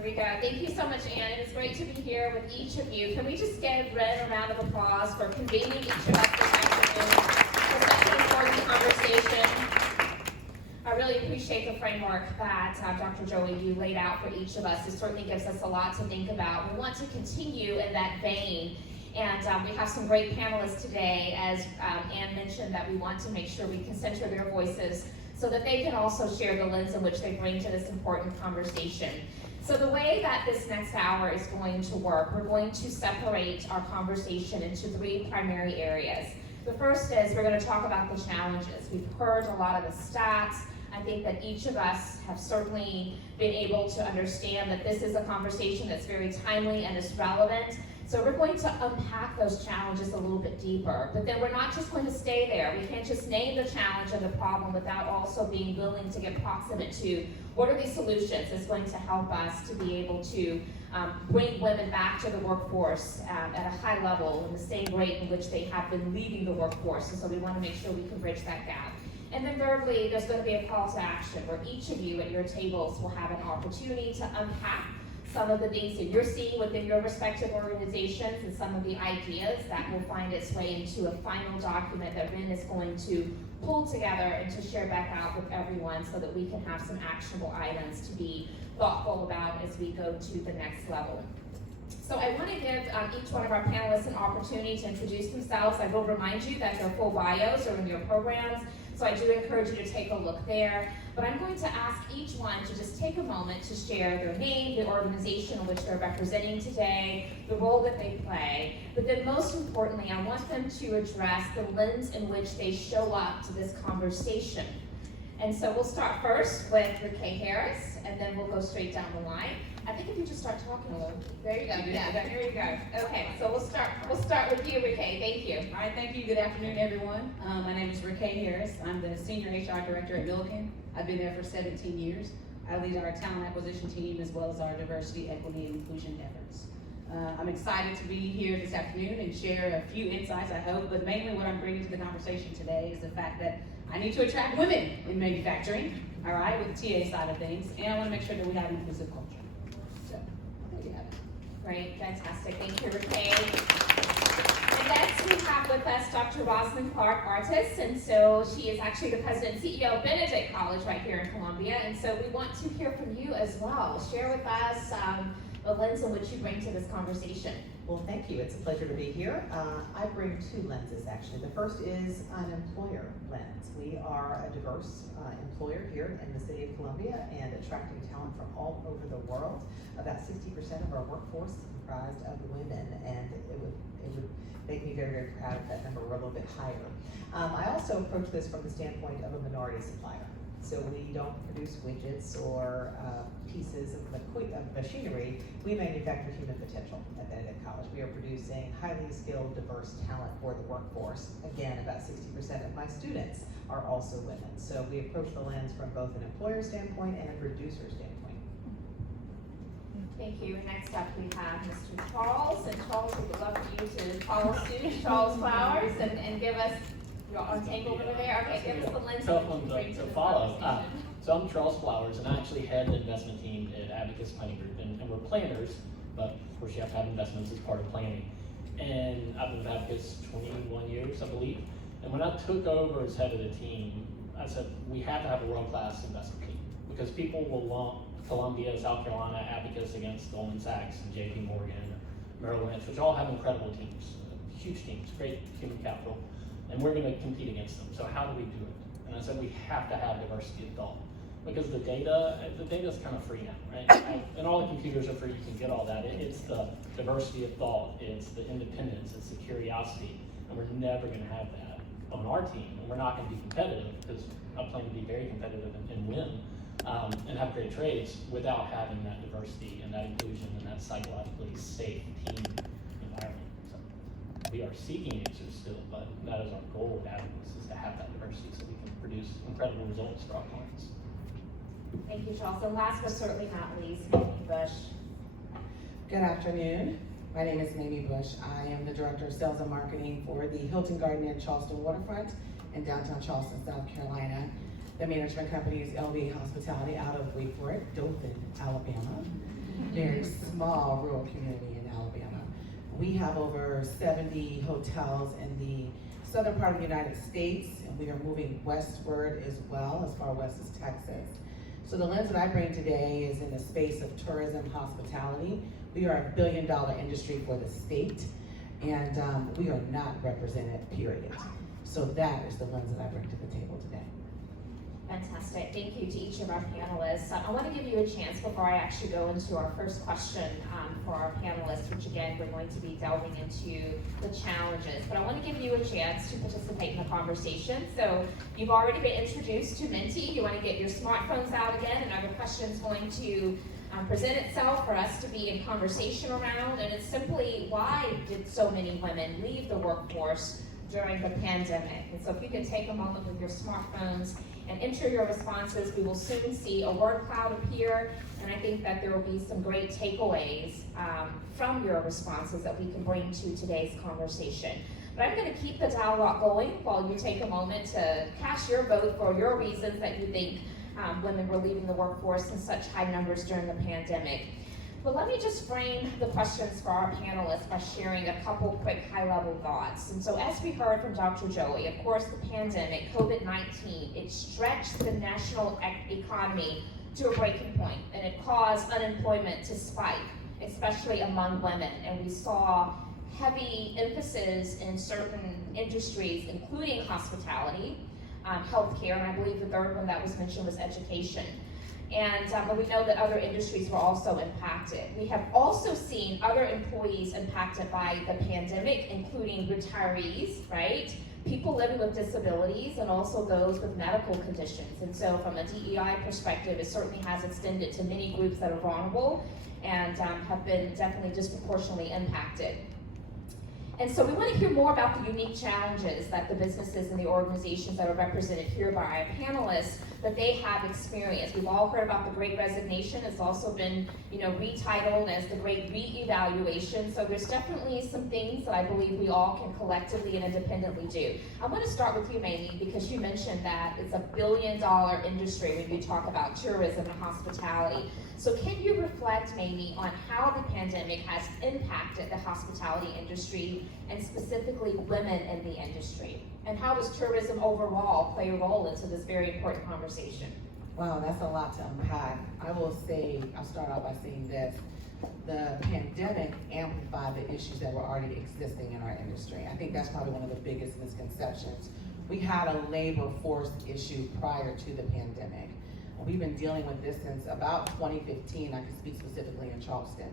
There we go. Thank you so much, Ann. It is great to be here with each of you. Can we just give Ren a round of applause for convening each of us this afternoon for such an important conversation? I really appreciate the framework that Dr. Joey, you laid out for each of us. It certainly gives us a lot to think about. We want to continue in that vein. And we have some great panelists today, as Ann mentioned, that we want to make sure we can center their voices so that they can also share the lens in which they bring to this important conversation. So the way that this next hour is going to work, we're going to separate our conversation into three primary areas. The first is we're going to talk about the challenges. We've heard a lot of the stats. I think that each of us have certainly been able to understand that this is a conversation that's very timely and is relevant. So we're going to unpack those challenges a little bit deeper, but then we're not just going to stay there. We can't just name the challenge and the problem without also being willing to get proximate to what are these solutions that's going to help us to be able to bring women back to the workforce at a high level in the same rate in which they have been leaving the workforce. And so we want to make sure we can bridge that gap. And then thirdly, there's going to be a call to action where each of you at your tables will have an opportunity to unpack some of the things that you're seeing within your respective organizations and some of the ideas that will find its way into a final document that Ren is going to pull together and to share back out with everyone so that we can have some actionable items to be thoughtful about as we go to the next level. So I want to give each one of our panelists an opportunity to introduce themselves. I will remind you that their full bios are in your programs, so I do encourage you to take a look there. But I'm going to ask each one to just take a moment to share their name, the organization in which they're representing today, the role that they play. But then most importantly, I want them to address the lens in which they show up to this conversation. And so we'll start first with Rickay Harris, and then we'll go straight down the line. I think if you just start talking a little, there you go. Yeah, there you go. Okay, so we'll start with you, Rickay. Thank you. All right, thank you. Good afternoon, everyone. My name is Rickay Harris. I'm the Senior HR Director at Milliken. I've been there for 17 years. I lead our talent acquisition team as well as our diversity, equity, and inclusion efforts. I'm excited to be here this afternoon and share a few insights, I hope, but mainly what I'm bringing to the conversation today is the fact that I need to attract women in manufacturing, all right, with the TA side of things, and I want to make sure that we have an inclusive culture. So, there you have it. Great, fantastic. Thank you, Rickay. And next we have with us Dr. Rosalind Clark Artis, and so she is actually the president and CEO of Benedict College right here in Columbia, and so we want to hear from you as well. Share with us the lens in which you bring to this conversation. Well, thank you. It's a pleasure to be here. I bring two lenses, actually. The first is an employer lens. We are a diverse employer here in the city of Columbia and attracting talent from all over the world. About 60% of our workforce is comprised of women, and it would make me very, very proud if that number were a little bit higher. I also approach this from the standpoint of a minority supplier. So we don't produce widgets or pieces of machinery. We manufacture human potential at Benedict College. We are producing highly skilled, diverse talent for the workforce. Again, about 60% of my students are also women. So we approach the lens from both an employer standpoint and a producer standpoint. Thank you. And next up we have Mr. Charles. And Charles, we would love for you to follow suit, Charles Flowers, and give us your untangle over there. Okay, give us the lens. Tough one to follow. So I'm Charles Flowers, and I actually head the investment team at Abacus Planning Group, and we're planners, but of course you have to have investments as part of planning. And I've been with Abacus 21 years, I believe. And when I took over as head of the team, I said we have to have a world-class investment team because people will lump Columbia, South Carolina, Abacus against Goldman Sachs and JP Morgan, Merrill Lynch, which all have incredible teams, huge teams, great human capital, and we're going to compete against them. So how do we do it? And I said we have to have diversity of thought because the data is kind of free now, right? And all the computers are free, you can get all that. It's the diversity of thought, it's the independence, it's the curiosity, and we're never going to have that on our team. And we're not going to be competitive because I plan to be very competitive and win and have great trades without having that diversity and that inclusion and that psychologically safe team environment. So we are seeking answers still, but that is our goal at Abacus, is to have that diversity so we can produce incredible results for our clients. Thank you, Charles. And last but certainly not least, Mamie Bush. Good afternoon. My name is Mamie Bush. I am the Director of Sales and Marketing for the Hilton Garden Inn Charleston Waterfront in downtown Charleston, South Carolina. The management company is LV Hospitality out of, wait for it, Dothan, Alabama. very small rural community in Alabama. We have over 70 hotels in the southern part of the United States, and we are moving westward as well, as far west as Texas. So the lens that I bring today is in the space of tourism, hospitality. We are a billion-dollar industry for the state, and we are not represented, period. So that is the lens that I bring to the table today. Fantastic. Thank you to each of our panelists. I want to give you a chance before I actually go into our first question for our panelists, which again, we're going to be delving into the challenges. But I want to give you a chance to participate in the conversation. So you've already been introduced to Menti. You want to get your smartphones out again, and our question is going to present itself for us to be in conversation around. And it's simply, why did so many women leave the workforce during the pandemic? And so if you can take a moment with your smartphones and enter your responses, we will soon see a word cloud appear, and I think that there will be some great takeaways from your responses that we can bring to today's conversation. But I'm going to keep the dialogue going while you take a moment to cast your vote for your reasons that you think women were leaving the workforce in such high numbers during the pandemic. But let me just frame the questions for our panelists by sharing a couple quick high-level thoughts. And so as we heard from Dr. Joey, of course the pandemic, COVID-19, it stretched the national economy to a breaking point, and it caused unemployment to spike, especially among women. And we saw heavy emphasis in certain industries, including hospitality, healthcare, and I believe the third one that was mentioned was education. And but we know that other industries were also impacted. We have also seen other employees impacted by the pandemic, including retirees, right? People living with disabilities, and also those with medical conditions. And so from a DEI perspective, it certainly has extended to many groups that are vulnerable and have been definitely disproportionately impacted. And so we want to hear more about the unique challenges that the businesses and the organizations that are represented here by our panelists, that they have experienced. We've all heard about the Great Resignation. It's also been, retitled as the Great Reevaluation. So there's definitely some things that I believe we all can collectively and independently do. I want to start with you, Mamie, because you mentioned that it's $1 billion industry when you talk about tourism and hospitality. So can you reflect, Mamie, on how the pandemic has impacted the hospitality industry and specifically women in the industry? And how does tourism overall play a role into this very important conversation? Wow, that's a lot to unpack. I will say, I'll start out by saying this. The pandemic amplified the issues that were already existing in our industry. I think that's probably one of the biggest misconceptions. We had a labor force issue prior to the pandemic. We've been dealing with this since about 2015. I can speak specifically in Charleston.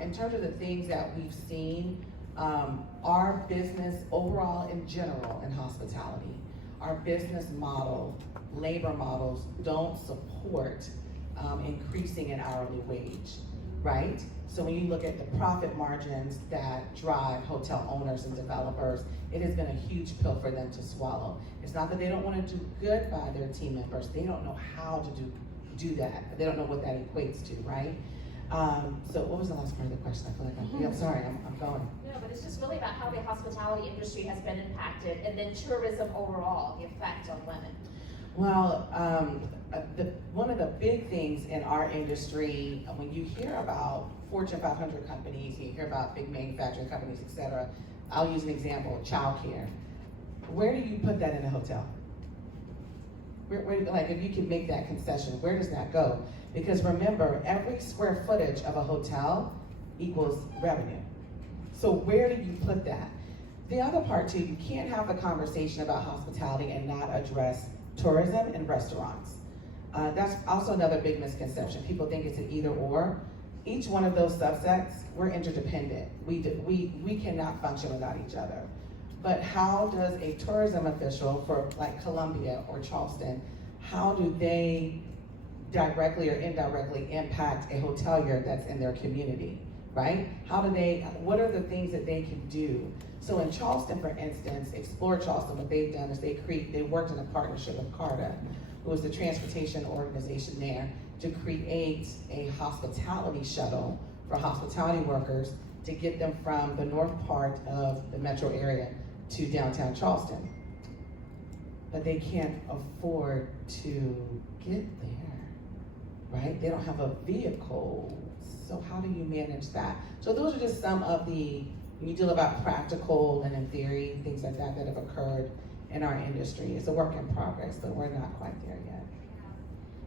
In terms of the things that we've seen, our business overall in general in hospitality, our business model, labor models don't support increasing an hourly wage, right? So when you look at the profit margins that drive hotel owners and developers, it has been a huge pill for them to swallow. It's not that they don't want to do good by their team members, they don't know how to do that. They don't know what that equates to, right? So what was the last part of the question? I feel like I'm sorry, I'm going. No, but it's just really about how the hospitality industry has been impacted, and then tourism overall, the effect on women. Well, one of the big things in our industry, when you hear about Fortune 500 companies, you hear about big manufacturing companies, et cetera, I'll use an example, childcare. Where do you put that in a hotel? Like if you can make that concession, where does that go? Because remember, every square footage of a hotel equals revenue. So where do you put that? The other part too, you can't have a conversation about hospitality and not address tourism and restaurants. That's also another big misconception. People think it's an either or. Each one of those subsets, we're interdependent. We cannot function without each other. But how does a tourism official for like Columbia or Charleston, how do they directly or indirectly impact a hotelier that's in their community, right? What are the things that they can do? So in Charleston, for instance, Explore Charleston, what they've done is they worked in a partnership with CARTA, who was the transportation organization there, to create a hospitality shuttle for hospitality workers to get them from the north part of the metro area to downtown Charleston. But they can't afford to get there. right? They don't have a vehicle. So how do you manage that? So those are just some of the, when you deal about practical and in theory, things like that have occurred in our industry. It's a work in progress, but we're not quite there yet.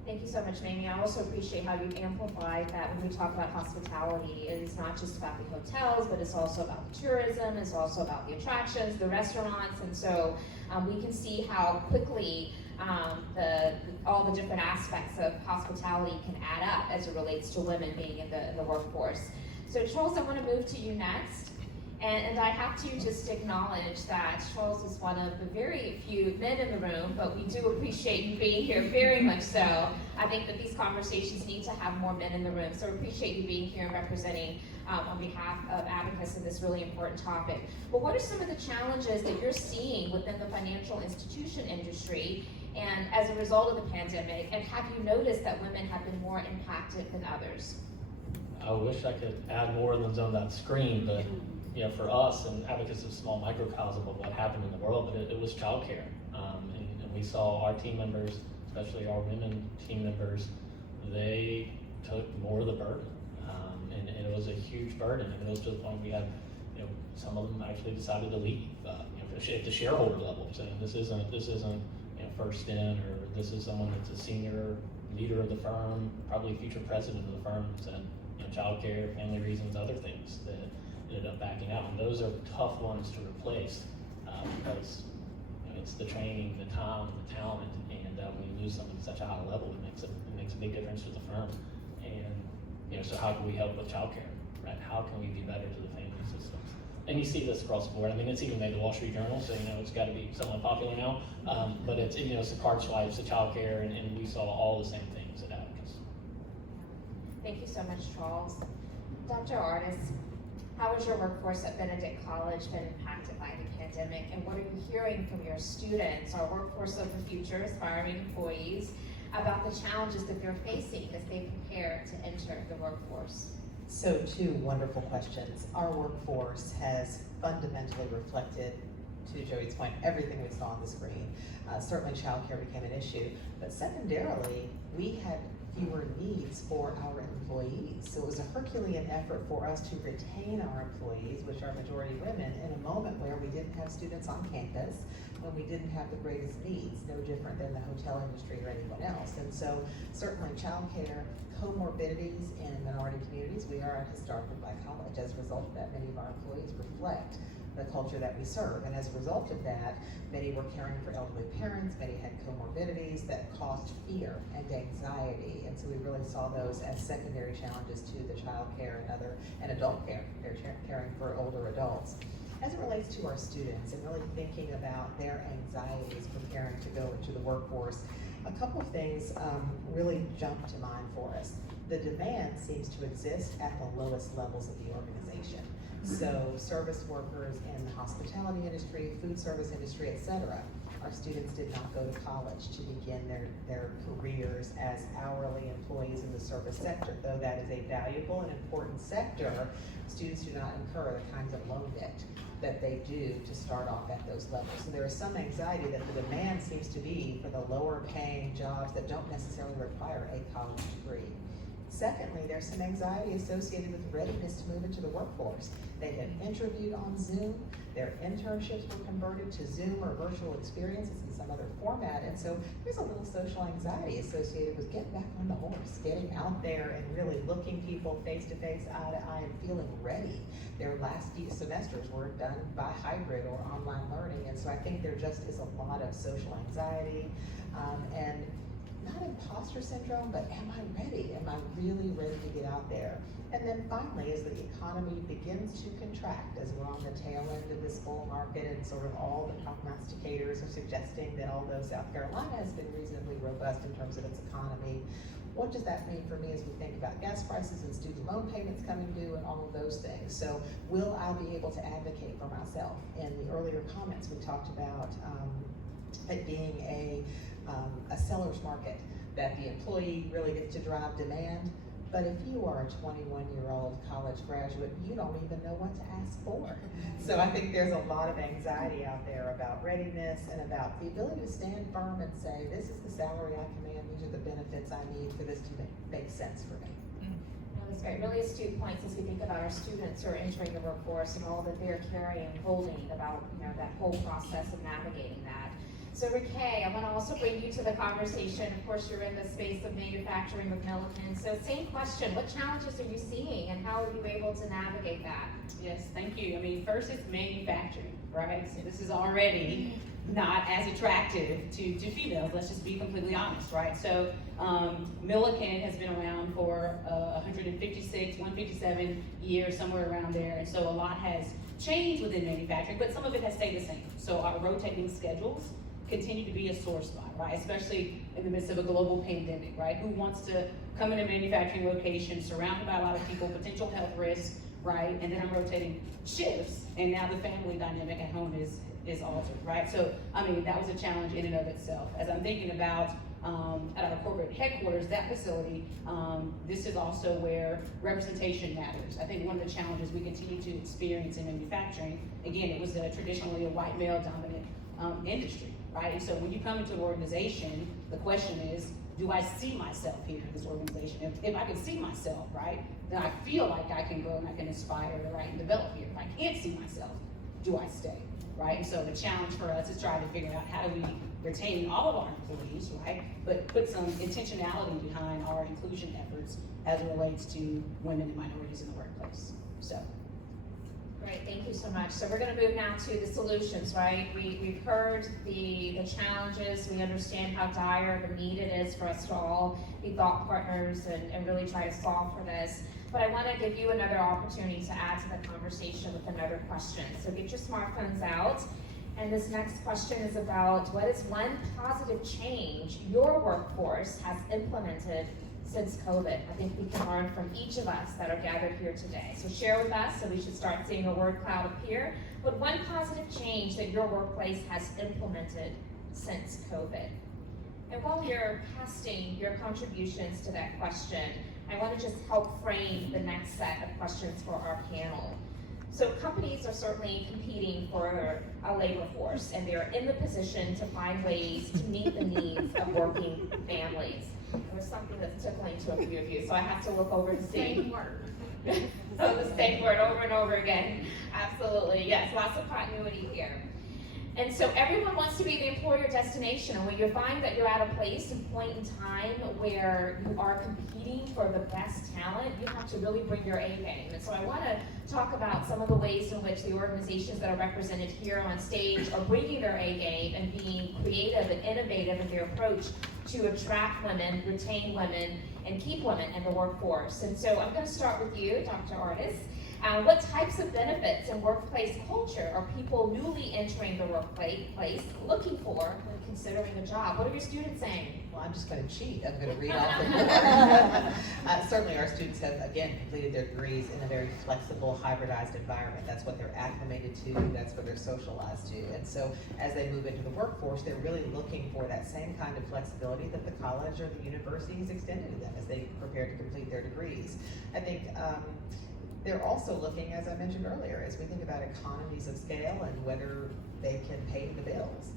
Thank you so much, Mamie. I also appreciate how you amplified that when we talk about hospitality, it is not just about the hotels, but it's also about the tourism, it's also about the attractions, the restaurants, and so we can see how quickly all the different aspects of hospitality can add up as it relates to women being in the workforce. So Charles, I want to move to you next. And I have to just acknowledge that Charles is one of the very few men in the room, but we do appreciate you being here very much so. I think that these conversations need to have more men in the room, so appreciate you being here and representing on behalf of Abacus in this really important topic. But what are some of the challenges that you're seeing within the financial institution industry and as a result of the pandemic, and have you noticed that women have been more impacted than others? I wish I could add more than on that screen, but for us, and Abacus is a small microcosm of what happened in the world, but it was childcare. And we saw our team members, especially our women team members, they took more of the burden. And it was a huge burden. And it was to the point we had, some of them actually decided to leave, at the shareholder level, saying this isn't first in, or this is someone that's a senior leader of the firm, probably future president of the firm, and said, childcare, family reasons, other things that ended up backing out. And those are tough ones to replace because it's the training, the time, the talent, and when you lose something at such a high level, it makes a big difference to the firm. And so how can we help with childcare, right? How can we be better to the family systems? And you see this across the board. I mean, it's even made the Wall Street Journal, so it's got to be somewhat popular now. But it's it's the card swipes, the childcare, and we saw all the same things at Abacus. Thank you so much, Charles. Dr. Artis, how has your workforce at Benedict College been impacted by the pandemic, and what are you hearing from your students, our workforce of the future, aspiring employees, about the challenges that they're facing as they prepare to enter the workforce? So, two wonderful questions. Our workforce has fundamentally reflected, to Joey's point, everything we saw on the screen. Certainly childcare became an issue, but secondarily, we had fewer needs for our employees. So it was a Herculean effort for us to retain our employees, which are majority women, in a moment where we didn't have students on campus, when we didn't have the greatest needs, no different than the hotel industry or anyone else. And so certainly childcare, comorbidities in minority communities, we are a historically Black college. As a result of that, many of our employees reflect the culture that we serve. And as a result of that, many were caring for elderly parents, many had comorbidities that caused fear and anxiety. And so we really saw those as secondary challenges to the child care and adult care. They're caring for older adults. As it relates to our students and really thinking about their anxieties preparing to go into the workforce, a couple of things really jump to mind for us. The demand seems to exist at the lowest levels of the organization. So service workers in the hospitality industry, food service industry, etc. Our students did not go to college to begin their careers as hourly employees in the service sector. Though that is a valuable and important sector, students do not incur the kinds of loan debt that they do to start off at those levels. So there is some anxiety that the demand seems to be for the lower paying jobs that don't necessarily require a college degree. Secondly, there's some anxiety associated with readiness to move into the workforce. They had interviewed on Zoom, their internships were converted to Zoom or virtual experiences in some other format, and so there's a little social anxiety associated with getting back on the horse, getting out there and really looking people face to face, eye to eye, and feeling ready. Their last few semesters were done by hybrid or online learning, and so I think there just is a lot of social anxiety, and not imposter syndrome, but am I ready? Am I really ready to get out there? And then finally, as the economy begins to contract, as we're on the tail end of this bull market and sort of all the prognosticators are suggesting that although South Carolina has been reasonably robust in terms of its economy, what does that mean for me as we think about gas prices and student loan payments coming due and all of those things? So will I be able to advocate for myself? In the earlier comments, we talked about it being a seller's market, that the employee really gets to drive demand. But if you are a 21-year-old college graduate, you don't even know what to ask for. So I think there's a lot of anxiety out there about readiness and about the ability to stand firm and say, this is the salary I command, these are the benefits I need for this to make sense for me. Well, that's great. Really astute points as we think about our students who are entering the workforce and all that they're carrying and holding about, that whole process of navigating that. So Riquet, I want to also bring you to the conversation. Of course, you're in the space of manufacturing with Milliken. So same question, what challenges are you seeing and how are you able to navigate that? Yes, thank you. I mean, first it's manufacturing, right? So this is already not as attractive to females, let's just be completely honest, right? So Milliken has been around for 156, 157 years, somewhere around there. And so a lot has changed within manufacturing, but some of it has stayed the same. So our rotating schedules continue to be a sore spot, right? Especially in the midst of a global pandemic, right? Who wants to come in a manufacturing location surrounded by a lot of people, potential health risks, right? And then I'm rotating shifts, and now the family dynamic at home is altered, right? So, I mean, that was a challenge in and of itself. As I'm thinking about at our corporate headquarters, that facility, this is also where representation matters. I think one of the challenges we continue to experience in manufacturing, again, it was traditionally a white male dominant industry, right? And so when you come into an organization, the question is, do I see myself here in this organization? If I can see myself, right, then I feel like I can grow and I can inspire, right, and develop here. If I can't see myself, do I stay, right? And so the challenge for us is trying to figure out how do we retain all of our employees, right, but put some intentionality behind our inclusion efforts as it relates to women and minorities in the workplace. So. Great, thank you so much. So we're going to move now to the solutions, right? We've heard the challenges. We understand how dire the need it is for us to all be thought partners and really try to solve for this. But I want to give you another opportunity to add to the conversation with another question. So get your smartphones out. And this next question is about what is one positive change your workforce has implemented since COVID? I think we can learn from each of us that are gathered here today. So share with us, so we should start seeing a word cloud appear. But one positive change that your workplace has implemented since COVID. And while you're casting your contributions to that question, I want to just help frame the next set of questions for our panel. So companies are certainly competing for a labor force, and they're in the position to find ways to meet the needs of working families. There's something that's tickling to a few of you, so I have to look over to see. Same word. So the same word over and over again. Absolutely, yes, lots of continuity here. And so everyone wants to be the employer destination, and when you find that you're at a place and point in time where you are competing for the best talent, you have to really bring your A game. And so I want to talk about some of the ways in which the organizations that are represented here on stage are bringing their A game and being creative and innovative in their approach to attract women, retain women, and keep women in the workforce. And so I'm going to start with you, Dr. Artis. What types of benefits and workplace culture are people newly entering the workplace looking for when considering a job? What are your students saying? Well, I'm just going to cheat. I'm going to read off of certainly our students have, again, completed their degrees in a very flexible, hybridized environment. That's what they're acclimated to. That's what they're socialized to. And so as they move into the workforce, they're really looking for that same kind of flexibility that the college or the university has extended to them as they prepare to complete their degrees. I think they're also looking, as I mentioned earlier, as we think about economies of scale and whether they can pay the bills.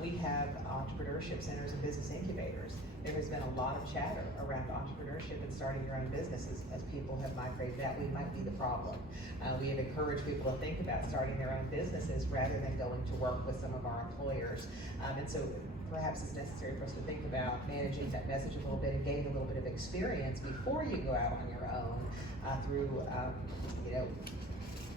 We have entrepreneurship centers and business incubators. There has been a lot of chatter around entrepreneurship and starting your own businesses as people have migrated out. We might be the problem. We have encouraged people to think about starting their own businesses rather than going to work with some of our employers. And so perhaps it's necessary for us to think about managing that message a little bit and gaining a little bit of experience before you go out on your own through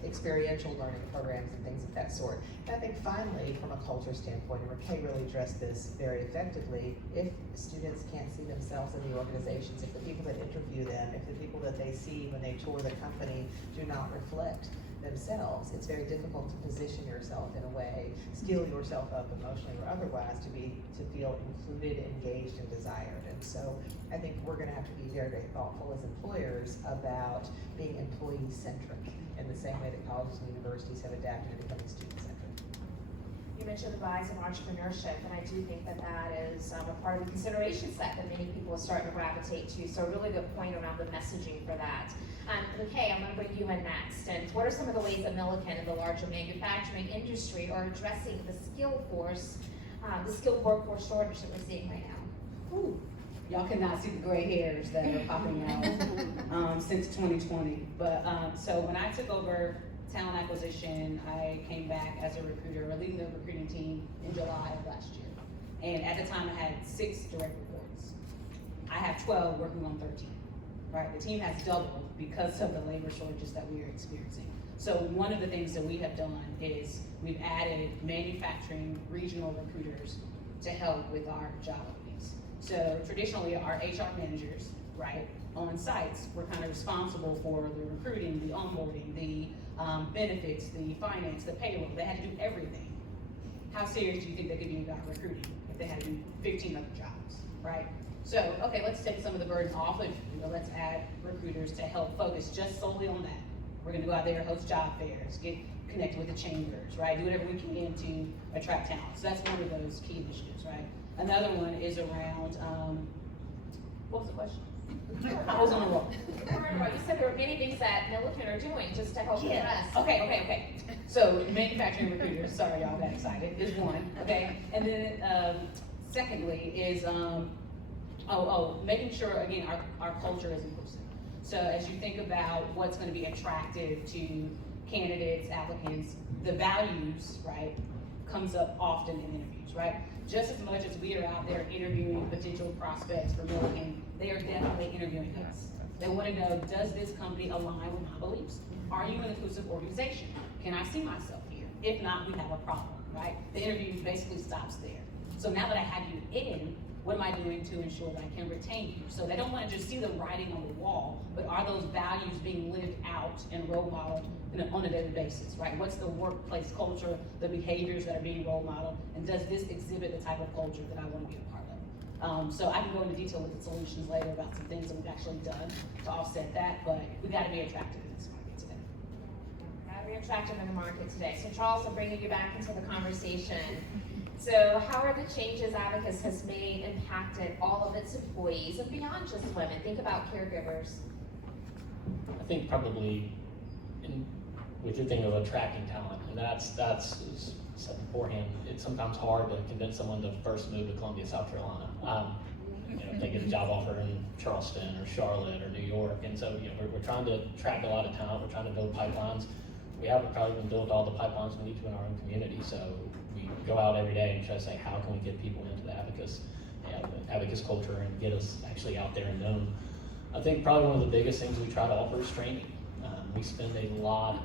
experiential learning programs and things of that sort. And I think finally, from a culture standpoint, and Riquet really addressed this very effectively, if students can't see themselves in the organizations, if the people that interview them, if the people that they see when they tour the company do not reflect themselves, it's very difficult to position yourself in a way, skill yourself up emotionally or otherwise to feel included, engaged, and desired. And so I think we're going to have to be very, very thoughtful as employers about being employee-centric in the same way that colleges and universities have adapted to becoming student-centric. You mentioned the rise of entrepreneurship, and I do think that that is a part of the consideration set that many people are starting to gravitate to. So a really good point around the messaging for that. Okay, I'm going to bring you in next. And what are some of the ways that Milliken and the larger manufacturing industry are addressing the skilled workforce shortage that we're seeing right now? y'all cannot see the gray hairs that are popping out since 2020. But so when I took over talent acquisition, I came back as a recruiter, leading the recruiting team in July of last year. And at the time, I had 6 direct reports. I have 12 working on 13. Right, the team has doubled because of the labor shortages that we are experiencing. So one of the things that we have done is we've added manufacturing regional recruiters to help with our job openings. So traditionally, our HR managers, right, on sites, were kind of responsible for the recruiting, the onboarding, the benefits, the finance, the payroll. They had to do everything. How serious do you think they could be about recruiting if they had to do 15 other jobs, right? So, okay, let's take some of the burden off of you. Let's add recruiters to help focus just solely on that. We're gonna go out there, host job fairs, get connected with the chambers, right? Do whatever we can to attract talent. So that's one of those key initiatives, right? Another one is around, what was the question? I was on the roll. You said there were many things that Milliken are doing just to help get us. Okay. So manufacturing recruiters, sorry y'all got excited, is one, okay? And then secondly is, making sure, again, our culture is inclusive. So as you think about what's gonna be attractive to candidates, applicants, the values, right, comes up often in interviews, right? Just as much as we are out there interviewing potential prospects for Milliken, they are definitely interviewing us. They wanna know, does this company align with my beliefs? Are you an inclusive organization? Can I see myself here? If not, we have a problem, right? The interview basically stops there. So now that I have you in, what am I doing to ensure that I can retain you? So they don't want to just see the writing on the wall, but are those values being lived out and role modeled on a daily basis, right? What's the workplace culture, the behaviors that are being role modeled, and does this exhibit the type of culture that I want to be a part of? So I can go into detail with the solutions later about some things that we've actually done to offset that, but we got to be attractive in this market today. Gotta be attractive in the market today. So Charles, I'm bringing you back into the conversation. So how are the changes Abacus has made impacted all of its employees and beyond just women? Think about caregivers. I think probably with your thing of attracting talent, and that's said beforehand, it's sometimes hard to convince someone to first move to Columbia, South Carolina. If they get a job offer in Charleston or Charlotte or New York, and so we're trying to attract a lot of talent. We're trying to build pipelines. We haven't probably even built all the pipelines we need to in our own community, so we go out every day and try to say, how can we get people into the Abacus culture and get us actually out there and known. I think probably one of the biggest things we try to offer is training. We spend a lot,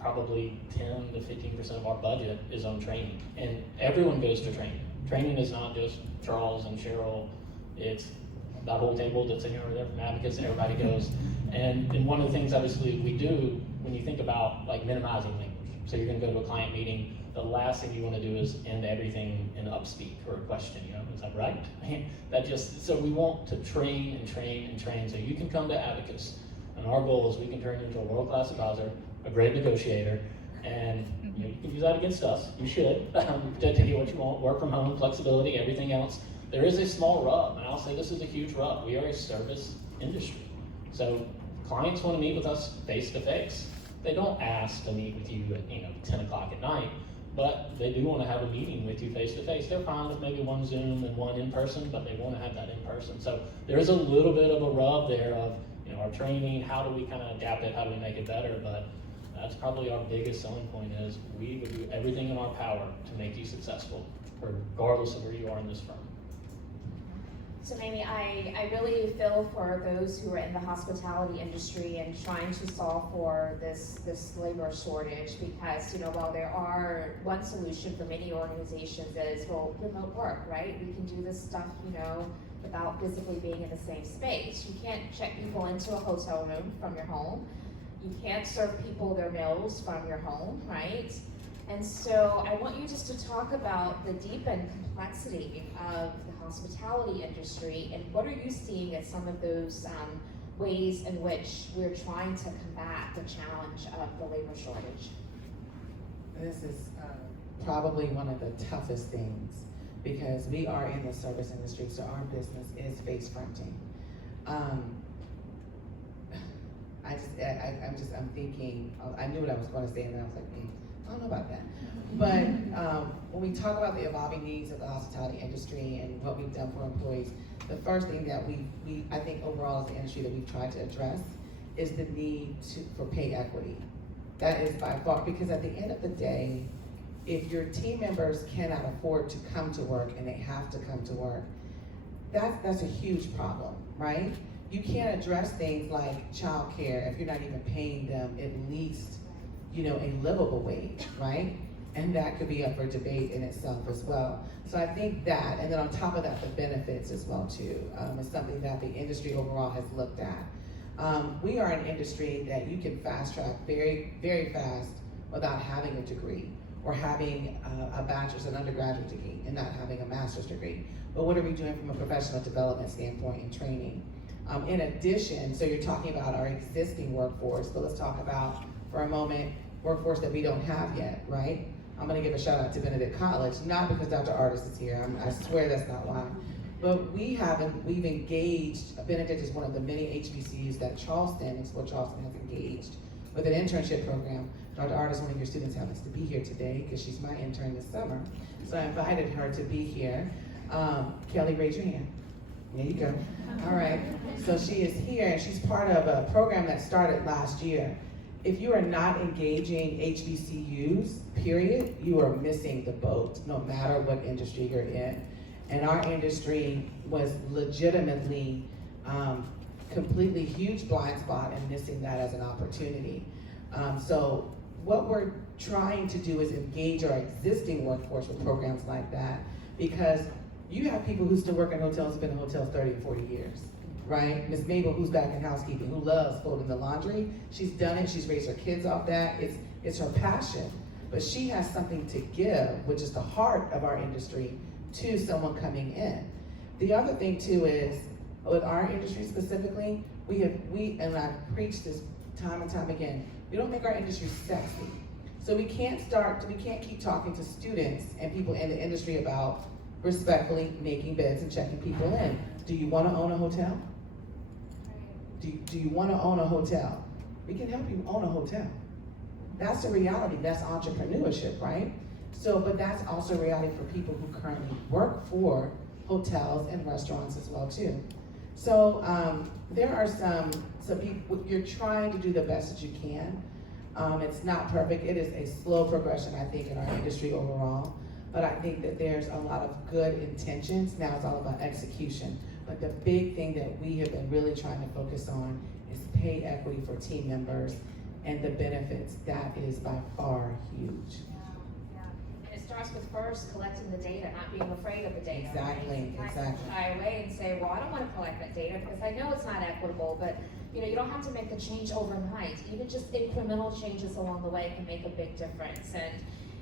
probably 10 to 15% of our budget is on training, and everyone goes to training. Training is not just Charles and Cheryl, it's that whole table that's in here over there from Abacus, everybody goes. And one of the things obviously we do when you think about like minimizing language. So you're gonna go to a client meeting, the last thing you wanna do is end everything in upspeak or a question, is that right? So we want to train and train and train so you can come to Abacus. And our goal is we can turn you into a world-class advisor, a great negotiator, and you can use that against us. You should, to get what you want, work from home, flexibility, everything else. There is a small rub, and I'll say this is a huge rub. We are a service industry. So clients want to meet with us face-to-face. They don't ask to meet with you at 10 o'clock at night, but they do want to have a meeting with you face-to-face. They're fine with maybe one Zoom and one in-person, but they want to have that in person. So there is a little bit of a rub there of our training, how do we kind of adapt it, how do we make it better, but that's probably our biggest selling point is we would do everything in our power to make you successful, regardless of where you are in this firm. So Mamie, I really feel for those who are in the hospitality industry and trying to solve for this labor shortage because, while there are one solution for many organizations is, remote work, right? We can do this stuff, without physically being in the same space. You can't check people into a hotel room from your home. You can't serve people their meals from your home, right? And so I want you just to talk about the deepened complexity of the hospitality industry and what are you seeing as some of those ways in which we're trying to combat the challenge of the labor shortage? This is probably one of the toughest things because we are in the service industry, so our business is face fronting. I'm thinking, I knew what I was going to say, and then I was like, I don't know about that. But when we talk about the evolving needs of the hospitality industry and what we've done for employees, the first thing that I think overall as an industry that we've tried to address is the need for pay equity. That is by far, because at the end of the day, if your team members cannot afford to come to work and they have to come to work, that's a huge problem, right? You can't address things like childcare if you're not even paying them at least, a livable wage, right? And that could be up for debate in itself as well. So I think that, and then on top of that, the benefits as well too, is something that the industry overall has looked at. We are an industry that you can fast track very, very fast without having a degree or having a bachelor's and undergraduate degree and not having a master's degree. But what are we doing from a professional development standpoint and training? In addition, so you're talking about our existing workforce, but let's talk about, for a moment, workforce that we don't have yet, right? I'm gonna give a shout out to Benedict College, not because Dr. Artis is here, I swear that's not why. But we've engaged, Benedict is one of the many HBCUs that Charleston has engaged with an internship program. Dr. Artis, one of your students, happens to be here today because she's my intern this summer. So I invited her to be here. Kelly, raise your hand. There you go. All right, so she is here and she's part of a program that started last year. If you are not engaging HBCUs, period, you are missing the boat, no matter what industry you're in. And our industry was legitimately, completely huge blind spot and missing that as an opportunity. So what we're trying to do is engage our existing workforce with programs like that, because you have people who still work in hotels, have been in hotels 30 and 40 years, right? Miss Mabel, who's back in housekeeping, who loves folding the laundry, she's done it, she's raised her kids off that, it's her passion. But she has something to give, which is the heart of our industry, to someone coming in. The other thing too is, with our industry specifically, and I've preached this time and time again, we don't make our industry sexy. So we can't keep talking to students and people in the industry about respectfully making beds and checking people in. Do you wanna own a hotel? Do you wanna own a hotel? We can help you own a hotel. That's the reality, that's entrepreneurship, right? So, but that's also reality for people who currently work for hotels and restaurants as well too. So there are some people, you're trying to do the best that you can. It's not perfect, it is a slow progression, I think, in our industry overall. But I think that there's a lot of good intentions. Now it's all about execution. But the big thing that we have been really trying to focus on is pay equity for team members and the benefits. That is by far huge. And it starts with first collecting the data, not being afraid of the data. Exactly, right? exactly. Shy away and say, well, I don't want to collect that data because I know it's not equitable, but you don't have to make the change overnight. Even just incremental changes along the way can make a big difference.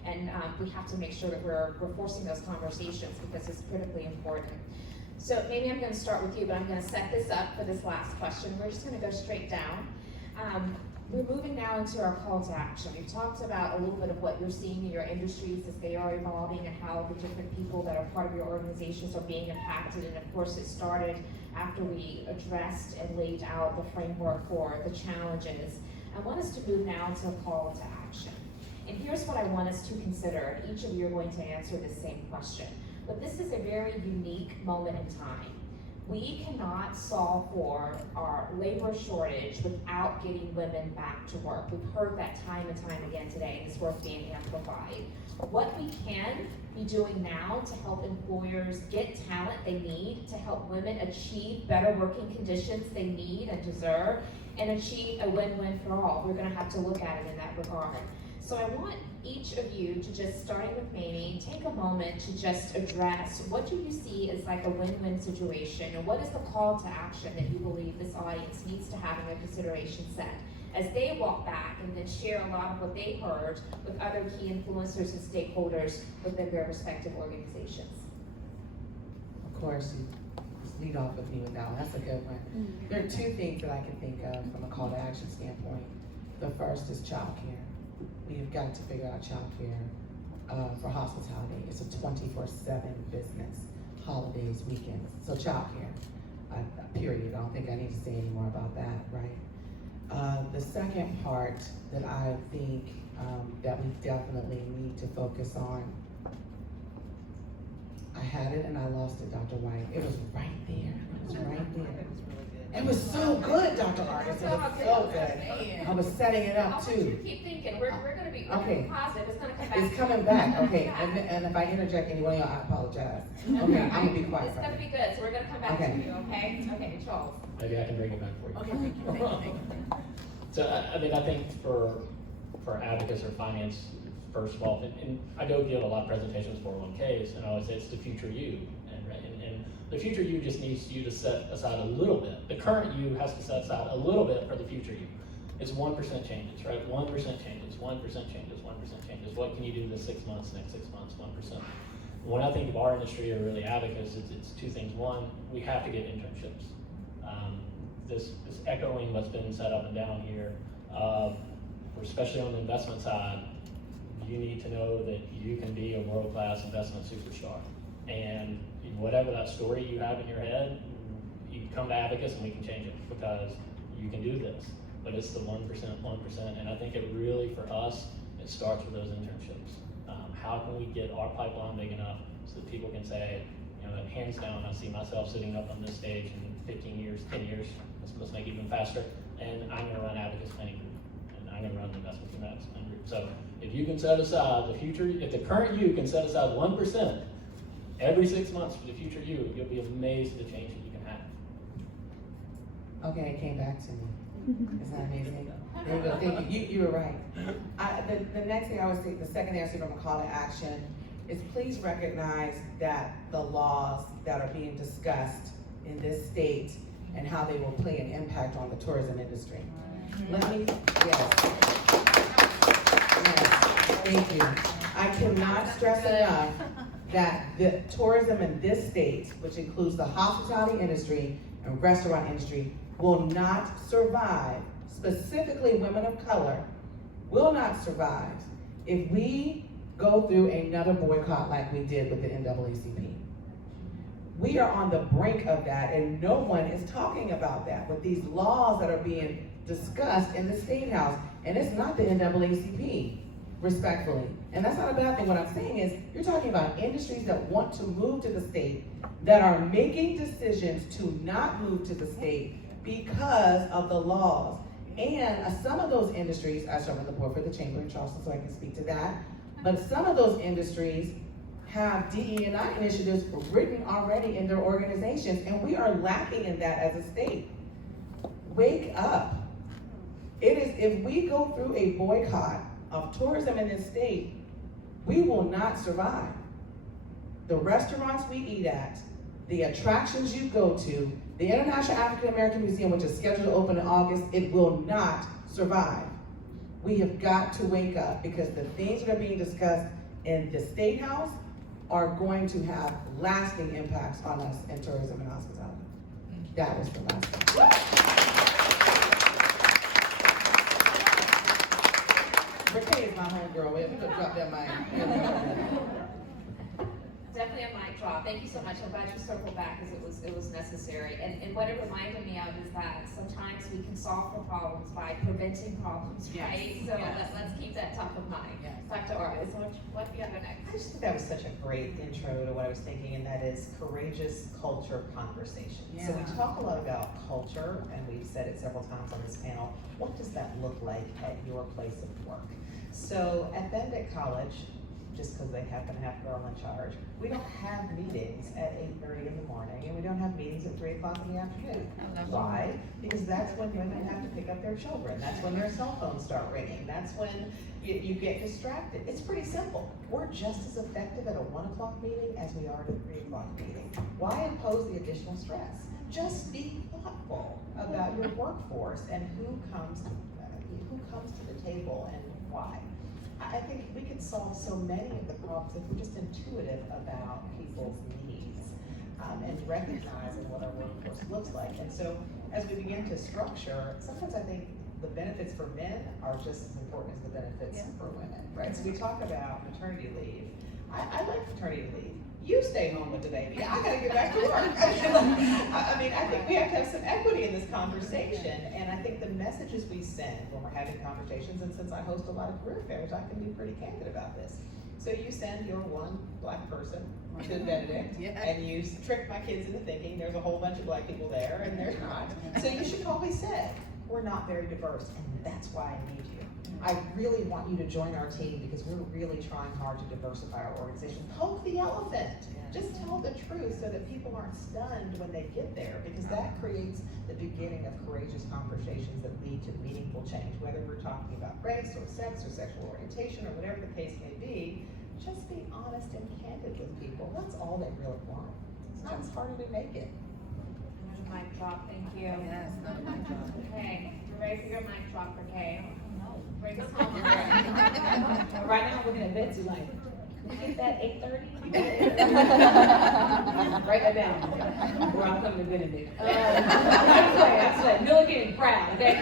And we have to make sure that we're forcing those conversations because it's critically important. So maybe I'm going to start with you, but I'm going to set this up for this last question. We're just going to go straight down. We're moving now into our call to action. We've talked about a little bit of what you're seeing in your industries as they are evolving and how the different people that are part of your organizations are being impacted. And of course, it started after we addressed and laid out the framework for the challenges. I want us to move now to a call to action. And here's what I want us to consider. Each of you are going to answer the same question. But this is a very unique moment in time. We cannot solve for our labor shortage without getting women back to work. We've heard that time and time again today, and it's worth being amplified. What we can be doing now to help employers get talent they need, to help women achieve better working conditions they need and deserve, and achieve a win-win for all. We're gonna have to look at it in that regard. So I want each of you to just, starting with Mamie, take a moment to just address what do you see as like a win-win situation, and what is the call to action that you believe this audience needs to have in their consideration set as they walk back and then share a lot of what they heard with other key influencers and stakeholders within their respective organizations. Of course, you just lead off with me with that one. That's a good one. There are two things that I can think of from a call to action standpoint. The first is childcare. We've got to figure out childcare for hospitality. It's a 24/7 business, holidays, weekends. So childcare, period. I don't think I need to say any more about that, right? The second part that I think that we definitely need to focus on, I had it and I lost it, Dr. White. It was right there. It was so good, Dr. Artis, it was so good. I was setting it I up want you too. to keep thinking, we're gonna be Okay. positive, it's gonna come back. It's coming back, okay, and if I interject any one of y'all, I apologize. Okay, I'm gonna be quiet It's for a gonna minute. be good, so we're gonna come back to Okay. you, okay? Okay, Charles. Maybe I can bring it back for you. Okay, thank you, thank you. So, I mean, I think for advocates or finance, first of all, and I go give a lot of presentations for 401ks, and I always say it's the future you. And the future you just needs you to set aside a little bit. The current you has to set aside a little bit for the future you. It's 1% changes, right? 1% changes, 1% changes, 1% changes. What can you do this 6 months, next 6 months, 1%? When I think of our industry or really advocates, it's two things. One, we have to get internships. This echoing what's been said up and down here, especially on the investment side, you need to know that you can be a world-class investment superstar. And whatever that story you have in your head, you come to advocates and we can change it because you can do this. But it's the 1%, and I think it really, for us, it starts with those internships. How can we get our pipeline big enough so that people can say, you know, that hands down, I see myself sitting up on this stage in 15 years, 10 years, let's make it even faster, and I'm gonna run Advocates Planning Group, and I'm gonna run the investment team Advocates Planning Group. So if you can set aside the future, if the current you can set aside 1% every 6 months for the future you, you'll be amazed at the change that you can have. Okay, it came back to me. Isn't that amazing? There you go, thank you, you were right. The next thing I would say, the second thing I say from a call to action is please recognize that the laws that are being discussed in this state and how they will play an impact on the tourism industry. Let me, yes. Thank you. I cannot stress enough that the tourism in this state, which includes the hospitality industry and restaurant industry, will not survive, specifically women of color, will not survive if we go through another boycott like we did with the NAACP. We are on the brink of that, and no one is talking about that with these laws that are being discussed in the State House, and it's not the NAACP, respectfully. And that's not a bad thing. What I'm saying is, you're talking about industries that want to move to the state, that are making decisions to not move to the state because of the laws. And some of those industries, I serve on the board for the Chamber in Charleston, so I can speak to that, but some of those industries have DE&I initiatives written already in their organizations, and we are lacking in that as a state. Wake up. It is, if we go through a boycott of tourism in this state, we will not survive. The restaurants we eat at, the attractions you go to, the International African American Museum, which is scheduled to open in August, it will not survive. We have got to wake up because the things that are being discussed in the State House are going to have lasting impacts on us in tourism and hospitality. That was the last thing. Renee is my homegirl. We could drop that mic. Definitely a mic drop. Thank you so much. I'm glad you circled back because it was necessary. And what it reminded me of is that sometimes we can solve for problems by preventing problems, right? So let's keep that top of mind. Yes. Dr. Artis, what do you have next? I just think that was such a great intro to what I was thinking, and that is courageous culture conversation. So we talk a lot about culture, and we've said it several times on this panel. What does that look like at your place of work? So at Benedict College, just because they happen to have a girl in charge, we don't have meetings at 8:30 in the morning, and we don't have meetings at 3 o'clock in the afternoon. Why? Because that's when women have to pick up their children. That's when their cell phones start ringing. That's when you get distracted. It's pretty simple. We're just as effective at a 1 o'clock meeting as we are at a 3 o'clock meeting. Why impose the additional stress? Just be thoughtful about your workforce and who comes to the table and why. I think we could solve so many of the problems if we're just intuitive about people's needs and recognizing what our workforce looks like. And so as we begin to structure, sometimes I think the benefits for men are just as important as the benefits for women, right? So we talk about maternity leave. I like maternity leave. You stay home with the baby. I gotta get back to work. I mean, I think we have to have some equity in this conversation, and I think the messages we send when we're having conversations, and since I host a lot of career fairs, I can be pretty candid about this. So you send your one black person to Benedict, and you trick my kids into thinking there's a whole bunch of black people there, and there's not. So you should probably say, we're not very diverse, and that's why I need you. I really want you to join our team because we're really trying hard to diversify our organization. Poke the elephant. Just tell the truth so that people aren't stunned when they get there, because that creates the beginning of courageous conversations that lead to meaningful change. Whether we're talking about race or sex or sexual orientation or whatever the case may be, just be honest and candid with people. That's all they really want. It's not as hard to make it. There's a mic drop, thank you. Yes, not a mic drop. Okay, we're ready for your mic drop, okay? Bring us home. Right now, I'm looking at Betsy like, can we get that 8:30? Write that down. Or I'm coming to Benedict. I said, Milligan proud, okay?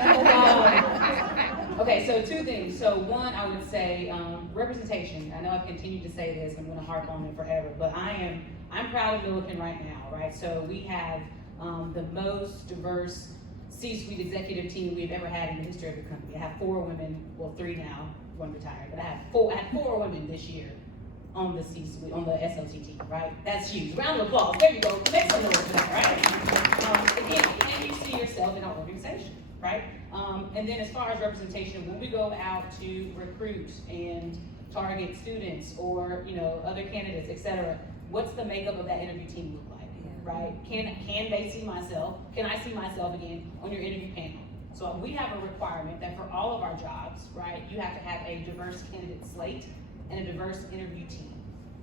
Okay, so two things. So one, I would say representation. I know I've continued to say this, I'm gonna harp on it forever, but I'm proud of Milligan right now, right? So we have the most diverse C-suite executive team we've ever had in the history of the company. I have 4 women, well 3 now, 1 retired, but I had 4 women this year on the C-suite, on the SLT team, right? That's huge. Round of applause, there you go, make some noise for that, right? Again, can you see yourself in our organization, right? And then as far as representation, when we go out to recruit and target students or, other candidates, et cetera, what's the makeup of that interview team look like? Right? Can they see myself? Can I see myself again on your interview panel? So we have a requirement that for all of our jobs, right, you have to have a diverse candidate slate and a diverse interview team,